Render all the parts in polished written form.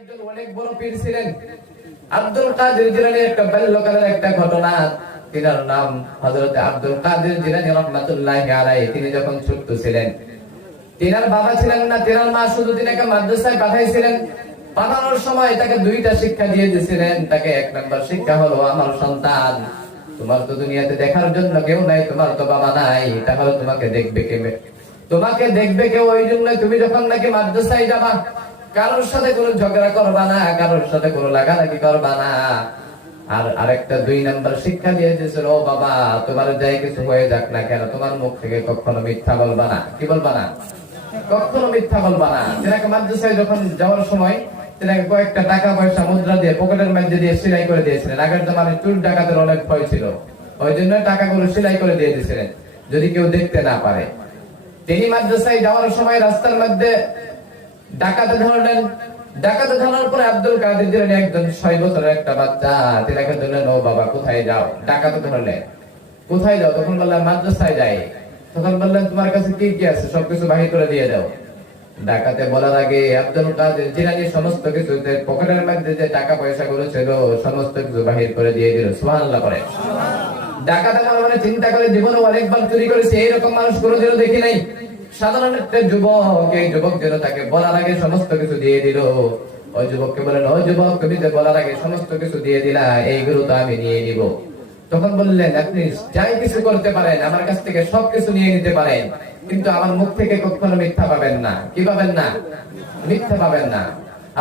একজন অনেক বড় পীর ছিলেন। আব্দুল কাদের জিলানী একটা বাল্যকালের একটা ঘটনা। তিনার নাম হযরত আব্দুল কাদের জিলানী রাহমাতুল্লাহি আলাইহি। তিনি যখন ছোট ছিলেন, তিনার বাবা ছিলেন না, তিনার মা শুধু তিনাকে মাদ্রাসায় পাঠাইছিলেন। পাঠানোর সময় তাকে দুইটা শিক্ষা দিয়ে দিয়েছিলেন। তাকে এক নম্বর শিক্ষা হলো, আমার সন্তান, তোমার তো দুনিয়াতে দেখার জন্য কেউ নাই, তোমার তো বাবা নাই, তাহলে তোমাকে দেখবে কে? তোমাকে দেখবে কেউ। ওই জন্য তুমি যখন নাকি মাদ্রাসায় যাবা, কারোর সাথে কোনো ঝগড়া করবা না, কারোর সাথে কোনো লাগালাগি করবা না। আর আরেকটা 2 নাম্বার শিক্ষা দিয়ে দিয়েছিল, ও বাবা, তোমার যাই কিছু হয়ে যাক না কেন, তোমার মুখ থেকে কখনো মিথ্যা বলবা না। কি বলবা না? কখনো মিথ্যা বলবা না। তিনাকে মাদ্রাসায় যখন যাওয়ার সময় তিনাকে কয়েকটা টাকা পয়সা মুদ্রা দিয়ে পকেটের মধ্যে দিয়ে সেলাই করে দিয়েছিলেন। আগের জমানায় চোর ডাকাতের অনেক ভয় ছিল, ওই জন্য টাকাগুলো সেলাই করে দিয়ে দিয়েছিলেন যদি কেউ দেখতে না পারে। তিনি মাদ্রাসায় যাওয়ার সময় রাস্তার মধ্যে ডাকাতে ধরলেন। ডাকাতে ধরার পরে আব্দুল কাদের জিলানী একজন 6 বছরের একটা বাচ্চা, তিনাকে ধরলেন, ও বাবা কোথায় যাও? ডাকাতে ধরলেন, কোথায় যাও? তখন বললেন মাদ্রাসায় যাই। তখন বললেন, তোমার কাছে কি কি আছে সবকিছু বাহির করে দিয়ে দাও। ডাকাতে বলার আগে আব্দুল কাদের জিলানী সমস্ত কিছু পকেটের মধ্যে যে টাকা পয়সা গুলো ছিল সমস্ত কিছু বাহির করে দিয়ে দিল। সুবহানাল্লাহ পড়ে। ডাকাতে মানে চিন্তা করে, জীবনে অনেকবার চুরি করেছে, এইরকম মানুষ কোনোদিনও দেখি নাই। সাধারণ একটা যুবক, এই যুবক যেন তাকে বলার আগে সমস্ত কিছু দিয়ে দিল। ওই যুবককে বলেন, ও যুবক, তুমি যে বলার আগে সমস্ত কিছু দিয়ে দিলা, এইগুলো তো আমি নিয়ে নিব। তখন বললেন, আপনি যাই কিছু করতে পারেন, আমার কাছ থেকে সবকিছু নিয়ে নিতে পারেন, কিন্তু আমার মুখ থেকে কখনো মিথ্যা পাবেন না। কি পাবেন না? মিথ্যা পাবেন না।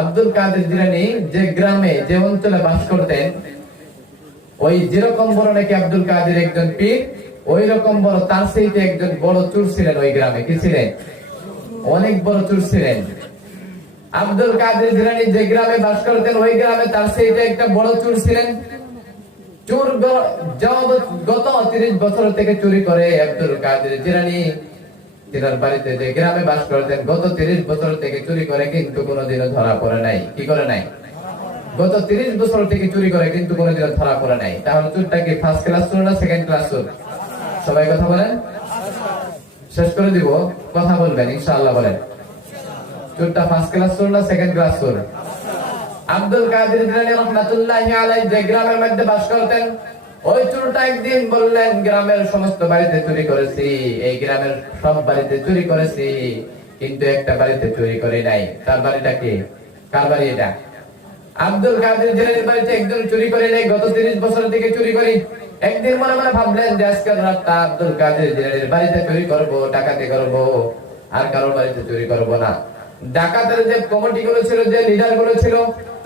আব্দুল কাদের জিলানী যে গ্রামে, যে অঞ্চলে বাস করতেন, ওই যেরকম বড় নাকি আব্দুল কাদের একজন পীর, ওই রকম বড় তার সেইতে একজন বড় চোর ছিলেন ওই গ্রামে। কি ছিলেন? অনেক বড় চোর ছিলেন। আব্দুল কাদের জিলানী যে গ্রামে বাস করতেন, ওই গ্রামে তার সেইতে একটা বড় চোর ছিলেন। চোর গত 30 বছর থেকে চুরি করে আব্দুল কাদের জিলানী তিনার বাড়িতে, যে গ্রামে বাস করতেন, গত 30 বছর থেকে চুরি করে, কিন্তু কোনোদিনও ধরা পড়ে নাই। কি করে নাই? গত 30 বছর থেকে চুরি করে, কিন্তু কোনোদিনও ধরা পড়ে নাই। তাহলে চোরটা কি ফার্স্ট ক্লাস চোর না সেকেন্ড ক্লাস চোর? সবাই কথা বলেন, শেষ করে দিব, কথা বলবেন ইনশাআল্লাহ। বলেন, চোরটা ফার্স্ট ক্লাস চোর না সেকেন্ড ক্লাস চোর? আব্দুল কাদের জিলানী রাহমাতুল্লাহি আলাইহি যে গ্রামের মধ্যে বাস করতেন, ওই চোরটা একদিন বললেন, গ্রামের সমস্ত বাড়িতে চুরি করেছি, এই গ্রামের সব বাড়িতে চুরি করেছি, কিন্তু একটা বাড়িতে চুরি করি নাই। তার বাড়িটা কি? কার বাড়ি এটা? আব্দুল কাদের জিলানীর বাড়িতে একজন চুরি করে নেই, গত 30 বছর থেকে চুরি করি। একদিন মনে মনে ভাবলেন যে আজকের রাতটা আব্দুল কাদের জিলানীর বাড়িতে চুরি করব, ডাকাতি করব, আর কারোর বাড়িতে চুরি করব না। ডাকাতের যে কমিটি গুলো ছিল, যে লিডার গুলো ছিল,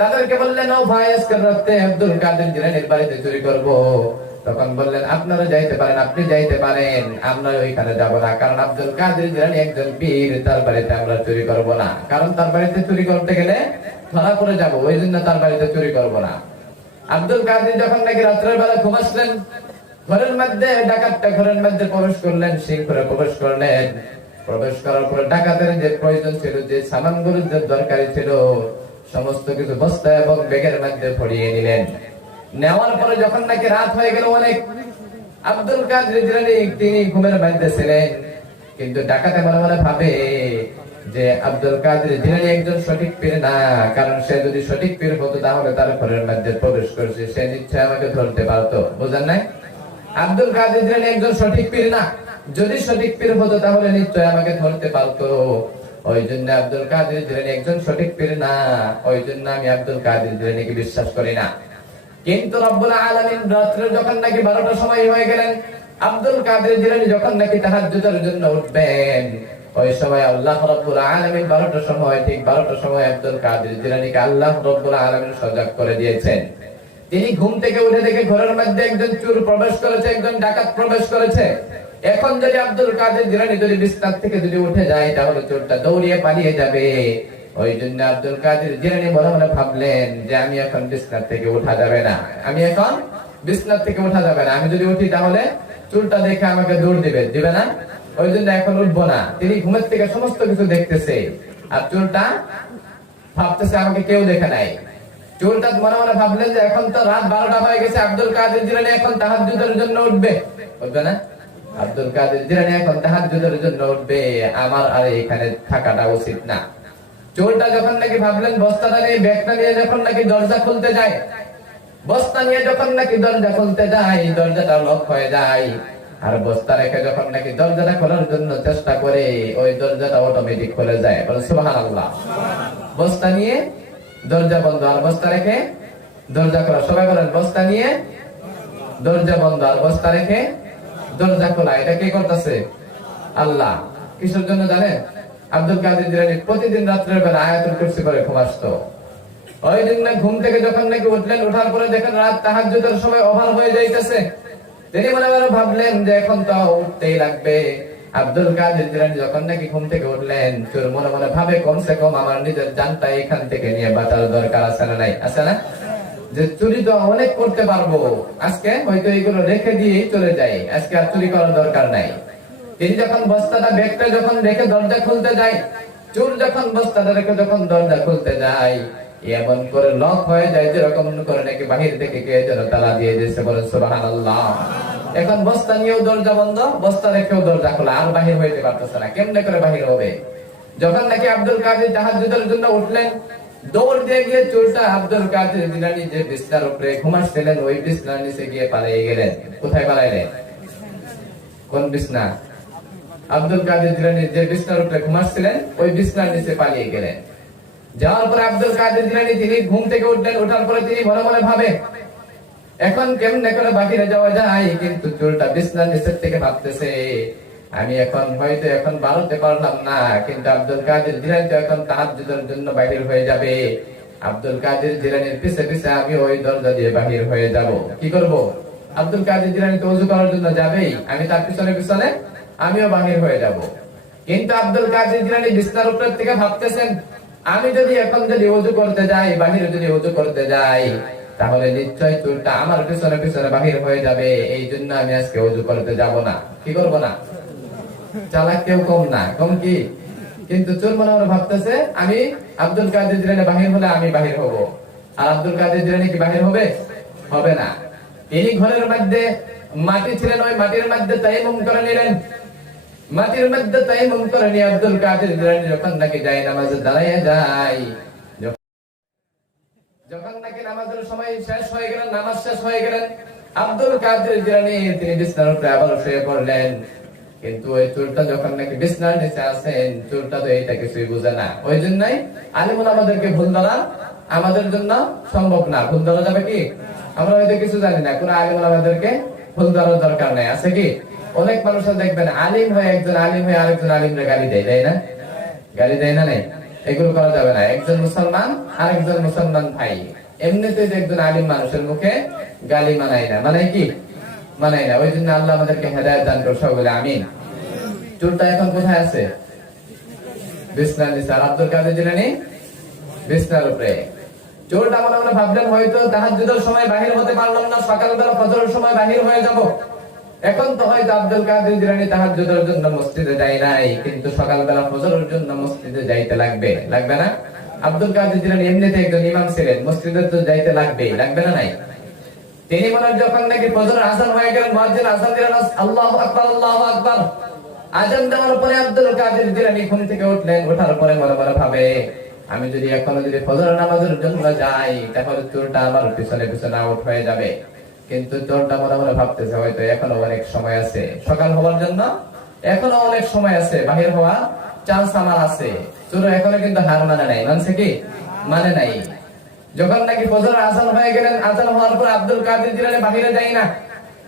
তাদেরকে বললেন, ও ভাই, আজকের রাতে আব্দুল কাদের জিলানীর বাড়িতে চুরি করব। তখন বললেন, আপনারা যাইতে পারেন, আপনি যাইতে পারেন, আমরা ওইখানে যাব না, কারণ আব্দুল কাদের জিলানী একজন পীর, তার বাড়িতে আমরা চুরি করব না, কারণ তার বাড়িতে চুরি করতে গেলে ধরা পড়ে যাব, ওই জন্য তার বাড়িতে চুরি করব না। আব্দুল কাদের যখন নাকি রাত্রের বেলা ঘুমাচ্ছিলেন, ঘরের মধ্যে ডাকাতটা ঘরের মধ্যে প্রবেশ করলেন, সিং করে প্রবেশ করলেন। প্রবেশ করার পরে ডাকাতের যে প্রয়োজন ছিল, যে সামানগুলো যে দরকারি ছিল, সমস্ত কিছু বস্তা এবং ব্যাগের মধ্যে ভরিয়ে নিলেন। নেওয়ার পরে যখন নাকি রাত হয়ে গেল অনেক, আব্দুল কাদের জিলানী তিনি ঘুমের মধ্যে ছিলেন, কিন্তু ডাকাতে মনে মনে ভাবে যে আব্দুল কাদের জিলানী একজন সঠিক পীর না, কারণ সে যদি সঠিক পীর হতো তাহলে তার ঘরের মধ্যে প্রবেশ করেছে, সে নিশ্চয় আমাকে ধরতে পারতো। বুঝেন নাই? আব্দুল কাদের জিলানী একজন সঠিক পীর না, যদি সঠিক পীর হতো তাহলে নিশ্চয় আমাকে ধরতে পারতো। ওই জন্য আব্দুল কাদের জিলানী একজন সঠিক পীর না, ওই জন্য আমি আব্দুল কাদের জিলানীকে বিশ্বাস করি না। কিন্তু রব্বুল আলামিন রাত্রে যখন নাকি 12টার সময় হয়ে গেলেন, আব্দুল কাদের জিলানী যখন নাকি তাহাজ্জুদের জন্য উঠবেন, ওই সময় আল্লাহ রাব্বুল আলামিন 12টার সময়, ঠিক 12টার সময় আব্দুল কাদের জিলানীকে আল্লাহ রাব্বুল আলামিন সজাগ করে দিয়েছেন। তিনি ঘুম থেকে উঠে দেখে ঘরের মধ্যে একজন চোর প্রবেশ করেছে, একজন ডাকাত প্রবেশ করেছে। এখন যদি আব্দুল কাদের জিলানী যদি বিছানা থেকে যদি উঠে যায়, তাহলে চোরটা দৌড়িয়ে পালিয়ে যাবে। ওই জন্য আব্দুল কাদের জিলানী মনে মনে ভাবলেন যে আমি এখন বিছানা থেকে ওঠা যাবে না, আমি এখন বিছানা থেকে ওঠা যাবে না, আমি যদি উঠি তাহলে চোরটা দেখে আমাকে দৌড় দিবে না, ওই জন্য এখন উঠবো না। তিনি ঘুমের থেকে সমস্ত কিছু দেখতেছে, আর চোরটা ভাবতেছে আমাকে কেউ দেখে নাই। চোরটা মনে মনে ভাবলেন যে এখন তো রাত 12টা হয়ে গেছে, আব্দুল কাদের জিলানী এখন তাহাজ্জুদের জন্য উঠবে না, আব্দুল কাদের জিলানী এখন তাহাজ্জুদের জন্য উঠবে, আমার আর এখানে থাকাটা উচিত না। চোরটা যখন নাকি ভাবলেন বস্তাটা নিয়ে, ব্যাগটা নিয়ে যখন নাকি দরজা খুলতে যায়, বস্তা নিয়ে যখন নাকি দরজা খুলতে যায়, দরজাটা লক হয়ে যায়। আর বস্তা রেখে যখন নাকি দরজাটা খোলার জন্য চেষ্টা করে, ওই দরজাটা অটোমেটিক খুলে যায়। বলেন সুবহানাল্লাহ। বস্তা নিয়ে দরজা বন্ধ, আর বস্তা রেখে দরজা খোলা। সবাই বলেন, বস্তা নিয়ে দরজা বন্ধ আর বস্তা রেখে দরজা খোলা। এটা কে করতেছে? আল্লাহ। কিসের জন্য জানেন? আব্দুল কাদের জিলানী প্রতিদিন রাত্রের বেলা আয়াতুল কুরসি করে ঘুম আসতো। ওই দিন না ঘুম থেকে যখন নাকি উঠলেন, ওঠার পরে দেখেন রাত তাহাজ্জুদের সময় ওভার হয়ে যাইতেছে। তিনি মনে মনে ভাবলেন যে এখন তো উঠতেই লাগবে। আব্দুল কাদের জিলানী যখন নাকি ঘুম থেকে উঠলেন, চোর মনে মনে ভাবে কমসে কম আমার নিজের জানটা এখান থেকে নিয়ে বাঁচার দরকার আছে না নাই? আছে না? যে চুরি তো অনেক করতে পারবো, আজকে হয়তো এগুলো রেখে দিয়েই চলে যাই, আজকে আর চুরি করার দরকার নাই। তিনি যখন বস্তাটা, ব্যাগটা যখন রেখে দরজা খুলতে যায়, চোর যখন বস্তাটা রেখে যখন দরজা খুলতে যায়, এমন করে লক হয়ে যায় যেরকম করে নাকি বাহির থেকে কে যেন তালা দিয়ে দিয়েছে। বলেন সুবহানাল্লাহ। এখন বস্তা নিয়েও দরজা বন্ধ, বস্তা রেখেও দরজা খোলা, আর বাহির হইতে পারতেছে না। কেমনে করে বাহির হবে? যখন নাকি আব্দুল কাদের তাহাজ্জুদের জন্য উঠলেন, দৌড় দিয়ে গিয়ে চোরটা আব্দুল কাদের জিলানী যে বিছনার উপরে ঘুমাচ্ছিলেন, ওই বিছনার নিচে গিয়ে পালিয়ে গেলেন। কোথায় পালাইলেন? কোন বিছনা? আব্দুল কাদের জিলানী যে বিছনার উপরে ঘুমাচ্ছিলেন, ওই বিছনার নিচে পালিয়ে গেলেন। যাওয়ার পরে আব্দুল কাদের জিলানী তিনি ঘুম থেকে উঠলেন। ওঠার পরে তিনি মনে মনে ভাবে এখন কেমনে করে বাহিরে যাওয়া যায়। কিন্তু চোরটা বিছনার নিচের থেকে ভাবতেছে আমি এখন হয়তো এখন বাড়তে পারলাম না, কিন্তু আব্দুল কাদের জিলানী তো এখন তাহাজ্জুদের জন্য বাহির হয়ে যাবে। আব্দুল কাদের জিলানীর পিছে পিছে আমি ওই দরজা দিয়ে বাহির হয়ে যাব। কি করব? আব্দুল কাদের জিলানী তো ওযু করার জন্য যাবেই, আমি তার পিছনে পিছনে আমিও বাহির হয়ে যাব। কিন্তু আব্দুল কাদের জিলানী বিছনার উপর থেকে ভাবতেছেন আমি যদি এখন যদি ওযু করতে যাই, বাহিরে যদি ওযু করতে যাই, তাহলে নিশ্চয় চোরটা আমার পিছনে পিছনে বাহির হয়ে যাবে। এই জন্য আমি আজকে ওযু করতে যাব না। কি করব না? চালাক কেউ কম না, কম কি? কিন্তু চোর মনে মনে ভাবতেছে আমি আব্দুল কাদের জিলানী বাহির হলে আমি বাহির হব, আর আব্দুল কাদের জিলানী কি বাহির হবে? হবে না। তিনি ঘরের মধ্যে মাটি ছিলেন, ওই মাটির মধ্যে তায়াম্মুম করে নিলেন। মাটির মধ্যে তায়াম্মুম করে নিয়ে আব্দুল কাদের জিলানী যখন নাকি যায় নামাজে দাঁড়াইয়া যায়, যখন নাকি নামাজের সময় শেষ হয়ে গেলেন, নামাজ শেষ হয়ে গেলেন, আব্দুল কাদের জিলানী তিনি বিছানার উপরে আবার শুয়ে পড়লেন। কিন্তু ওই চোরটা যখন নাকি বিছানার নিচে আছেন, চোরটা তো এইটা কিছুই বুঝে না। ওই জন্যই আলিমুল আমাদেরকে ভুল ধরা আমাদের জন্য সম্ভব না। ভুল ধরা যাবে কি? আমরা হয়তো কিছু জানি না, কোন আলিমুল আমাদেরকে ভুল ধরার দরকার নাই। আছে কি? অনেক মানুষ দেখবেন আলিম হয়ে একজন আলিম হয়ে আরেকজন আলিমরে গালি দেয়, তাই না? গালি দেয় না? নেই, এগুলো করা যাবে না। একজন মুসলমান আরেকজন মুসলমান ভাই, এমনিতে একজন আলিম মানুষের মুখে গালি মানায় না। মানে কি? মানায় না। ওই জন্য আল্লাহ আমাদেরকে হেদায়েত দান করুন, সবাই বলে আমিন। চোরটা এখন কোথায় আছে? বিছনার নিচে। আর আব্দুল কাদের জিলানী বিছনার উপরে। চোরটা মনে মনে ভাবলেন হয়তো তাহাজ্জুদের সময় বাহির হতে পারলাম না, সকালবেলা ফজরের সময় বাহির হয়ে যাব। এখন তো হয়তো আব্দুল কাদের জিলানী তাহাজ্জুদের জন্য মসজিদে যায় নাই, কিন্তু সকালবেলা ফজরের জন্য মসজিদে যাইতে লাগবে। লাগবে না? আব্দুল কাদের জিলানী এমনিতে একজন ইমাম ছিলেন, মসজিদে তো যাইতে লাগবেই। লাগবে না? নাই। তিনি মনে যখন নাকি ফজরের আযান হয়ে গেলেন, মুয়াজ্জিন আযান দিলেন, আল্লাহু আকবার আল্লাহু আকবার। আযান দেওয়ার পরে আব্দুল কাদের জিলানী ঘুম থেকে উঠলেন। ওঠার পরে মনে মনে ভাবে আমি যদি এখনো যদি ফজরের নামাজের জন্য যাই, তাহলে চোরটা আমার পিছনে পিছনে আউট হয়ে যাবে। কিন্তু চোরটা মনে মনে ভাবতেছে হয়তো এখনো অনেক সময় আছে, সকাল হওয়ার জন্য এখনো অনেক সময় আছে, বাহির হওয়া চান্স আমার আছে। চোর এখনো কিন্তু হার মানে নাই। মানছে কি? মানে নাই। যখন নাকি ফজরের আযান হয়ে গেলেন, আযান হওয়ার পর আব্দুল কাদের জিলানী বাহিরে যায় না,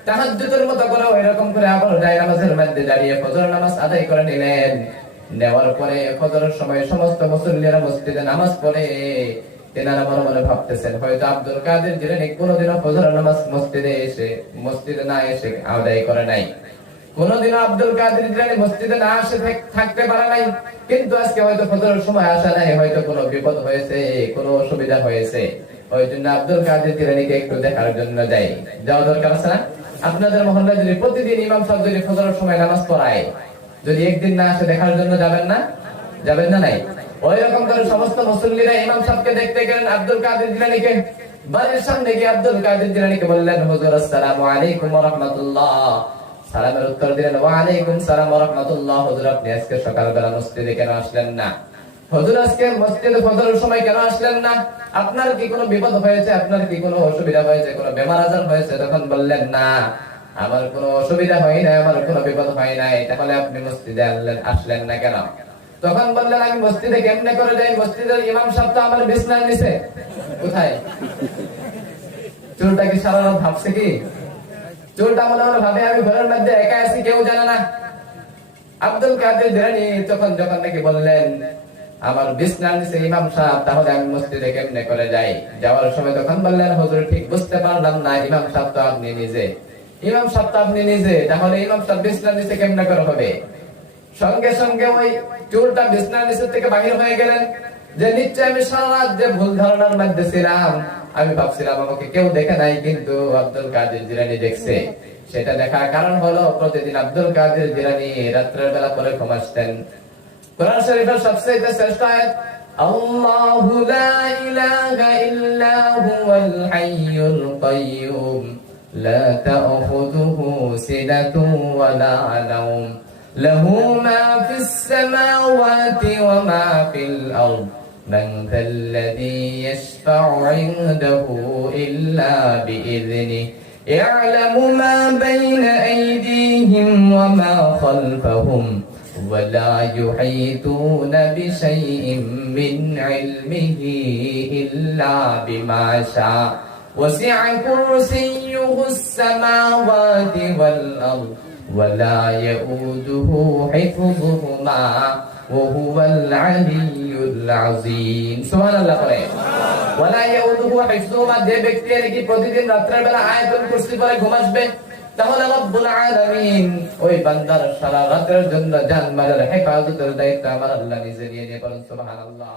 তাহাজ্জুদের মতো করে এরকম করে আবার যায় নামাজের মধ্যে দাঁড়িয়ে ফজর নামাজ আদায় করে নিলেন। নেওয়ার পরে ফজরের সময় সমস্ত মুসল্লিরা মসজিদে নামাজ পড়ে। তেনারা মনে মনে ভাবতেছেন হয়তো আব্দুল কাদের জিলানী কোনোদিনও ফজরের নামাজ মসজিদে না এসে আদায় করে নাই। কোনোদিনও আব্দুল কাদের জিলানী মসজিদে না আসে থাকতে পারে নাই। কিন্তু আজকে হয়তো ফজরের সময় আসা নাই, হয়তো কোনো বিপদ হয়েছে, কোনো অসুবিধা হয়েছে। ওই জন্য আব্দুল কাদের জিলানীকে একটু দেখার জন্য যাই। যাওয়া দরকার আছে না? আপনাদের মহল্লায় যদি প্রতিদিন ইমাম সাহেব যদি ফজরের সময় নামাজ পড়ায়, যদি একদিন না আসে দেখার জন্য যাবেন না? যাবেন না? নাই। ওই রকম করে সমস্ত মুসল্লিরা ইমাম সাহেবকে দেখতে গেলেন আব্দুল কাদের জিলানীকে। বাড়ির সামনে গিয়ে আব্দুল কাদের জিলানীকে বললেন, হুজুর আসসালামু আলাইকুম ওয়া রাহমাতুল্লাহ। সালামের উত্তর দিলেন, ওয়া আলাইকুম সালাম ওয়া রাহমাতুল্লাহ। হুজুর আপনি আজকে সকালবেলা মসজিদে কেন আসলেন না? হুজুর আজকে মসজিদে ফজরের সময় কেন আসলেন না? আপনার কি কোনো বিপদ হয়েছে? আপনার কি কোনো অসুবিধা হয়েছে? কোনো বেমার আজার হয়েছে? তখন বললেন না, আমার কোনো অসুবিধা হয় নাই, আমার কোনো বিপদ হয় নাই। তাহলে আপনি মসজিদে আসলেন না কেন? তখন বললেন, আমি মসজিদে কেমনে করে যাই? মসজিদের ইমাম সাহেব তো আমার বিছনায় নিচে। কোথায়? চুলটা কি সারা রাত ভাবছে কি? চুলটা মনে মনে ভাবে আমি ঘরের মধ্যে একা আছি, কেউ জানে না। আব্দুল কাদের জিলানী যখন নাকি বললেন, আমার বিছনার নিচে ইমাম সাহেব, তাহলে আমি মসজিদে কেমনে করে যাই? যাওয়ার সময় তখন বললেন, হুজুর ঠিক বুঝতে পারলাম না, ইমাম সাহেব তো আপনি নিজে, ইমাম সাহেব তো আপনি নিজে, তাহলে ইমাম সাহেব বিছনার নিচে কেমনে করে হবে? সঙ্গে সঙ্গে ওই চুলটা বিছনার নিচে থেকে বাহির হয়ে গেলেন, যে নিশ্চয় আমি সারা রাত যে ভুল ধারণার মধ্যে ছিলাম, আমি ভাবছিলাম আমাকে কেউ দেখে নাই, কিন্তু আব্দুল কাদের জিলানী দেখছে। সেটা দেখার কারণ হলো, প্রতিদিন আব্দুল কাদের জিলানী রাত্রের বেলা পরে ঘুমাসতেন। কোরআন শরীফের সবচেয়ে শ্রেষ্ঠ আয়াত, আল্লাহু লা ইলাহা ইল্লা হুয়াল হাইয়ুল কাইয়্যুম লা তা'খুযুহু সিনাতুন ওয়া লা নাওম লাহু মা ফিস সামাওয়াতি ওয়া মা ফিল আরদ মান যাল্লাযী ইয়াশফা'ু 'ইনদাহু ইল্লা বিইذনিহি ইয়া'লামু মা বাইনা আইদিহিম ওয়া মা খালফাহুম ولا يحيطون بشيء من علمه إلا بما شاء وسع كرسيه السماوات والأرض ولا يؤوده حفظهما وهو العلي العظيم سبحان الله ولا يؤوده حفظهما যে ব্যক্তি নাকি প্রতিদিন রাতের বেলা আয়াতুল কুরসি পড়ে ঘুমাবে, তাহলে রব্বুল আলামিন ওই বান্দার সারা রাতের জন্য জান মালের হেফাজতের দায়িত্ব আমার আল্লাহ নিজে নিয়ে নেবেন। সুবহানাল্লাহ।